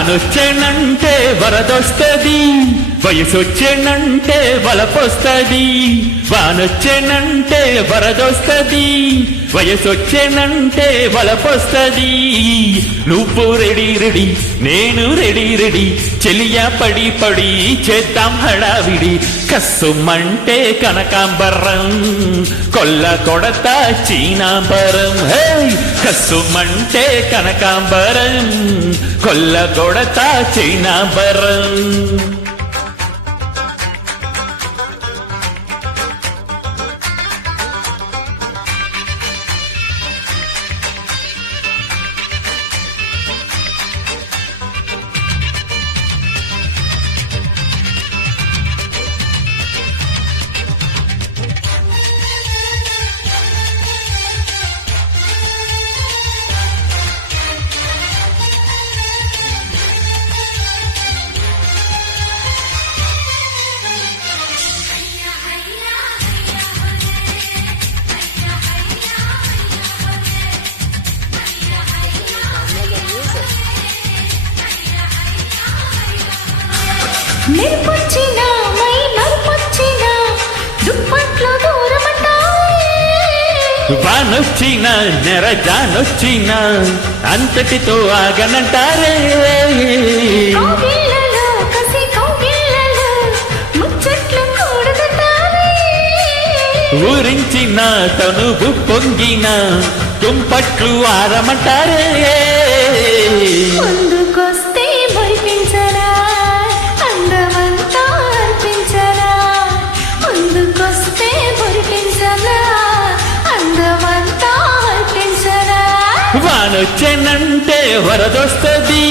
వానొచ్చేనంటే వరదొస్తది, వయసొచ్చేనంటే వలపొస్తది. వానొచ్చేనంటే వరదొస్తది, వయసొచ్చేనంటే వలపొస్తది. నువ్వు ready ready, నేను ready ready, చెలియా పడి పడి చేద్దాం హడావిడి. కస్సుమంటే కనకాంబరం, కొల్ల కొడత చీనాంబరం. హే కస్సుమంటే కనకాంబరం, కొల్ల కొడత చీనాంబరం. మెరుపొచ్చినా మై మరుపొచ్చినా దుప్పట్లో దూరమంటావే. వానొచ్చినా నెరజానొచ్చినా అంతటితో ఆగనంటారే. కౌగిళ్ళలో కసి కౌగిళ్ళలో ముచ్చట్లు కూడదంటావే. ఊరించిన తనువు పొంగిన దుంపట్లు ఆరమంటారే. ముందుకొస్తే భరిపించరా, అందమంతా అర్పించరా. ముందుకొస్తే భరిపించరా, అందమంతా అర్పించరా. వానొచ్చేనంటే వరదొస్తది,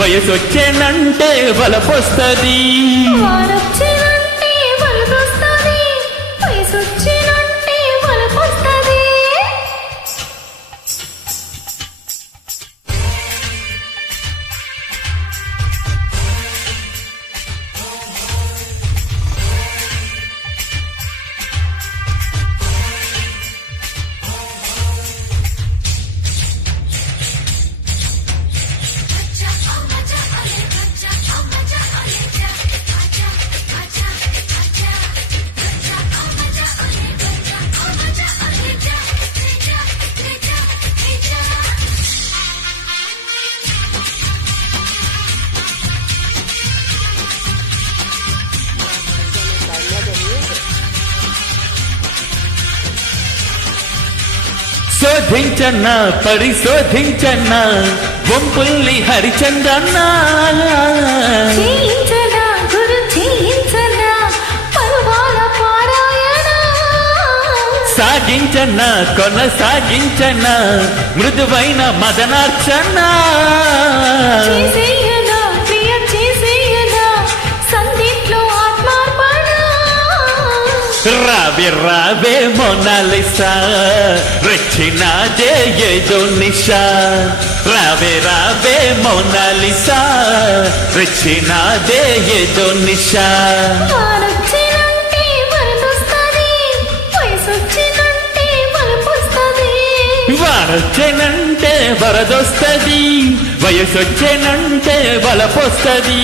వయసొచ్చేనంటే వలపొస్తది. వానొచ్చినంటే వలదొస్తది, వయసొచ్చినంటే వలపొస్తది. శోధించన్నా పరిశోధించన్నా వంపుల్ని హరిచందన్నా. చేయించనా గురు చేయించనా పరువాల పారాయణ. సాగించన్నా కొనసాగించన్నా మృదువైన మదనార్చనా. చేసేయనా ప్రియ చేసేయనా సందీప్లో ఆత్మార్పణ. రావే రావే మోనాలిసా రెచ్చినాదే ఏదో నిషా. రావే రావే మోనాలిసా రెచ్చినాదే ఏదో నిషా. వానొచ్చినంటే వరదొస్తది, వయసొచ్చినంటే వలపొస్తది. వానొచ్చేనంటే వరదొస్తది, వయసొచ్చేనంటే వలపొస్తది.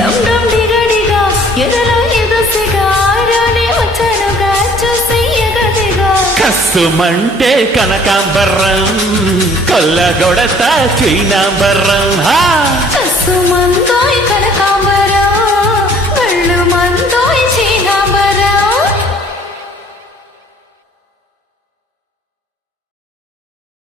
డమ్ డమ్ డిగడిగా ఎదలో ఎదసిగా రానే వచ్చనుగా చూసెయ్యగదిగా. కస్సుమంటే కనకాంబరం, కొల్లగొడత చీనాంబరం. హా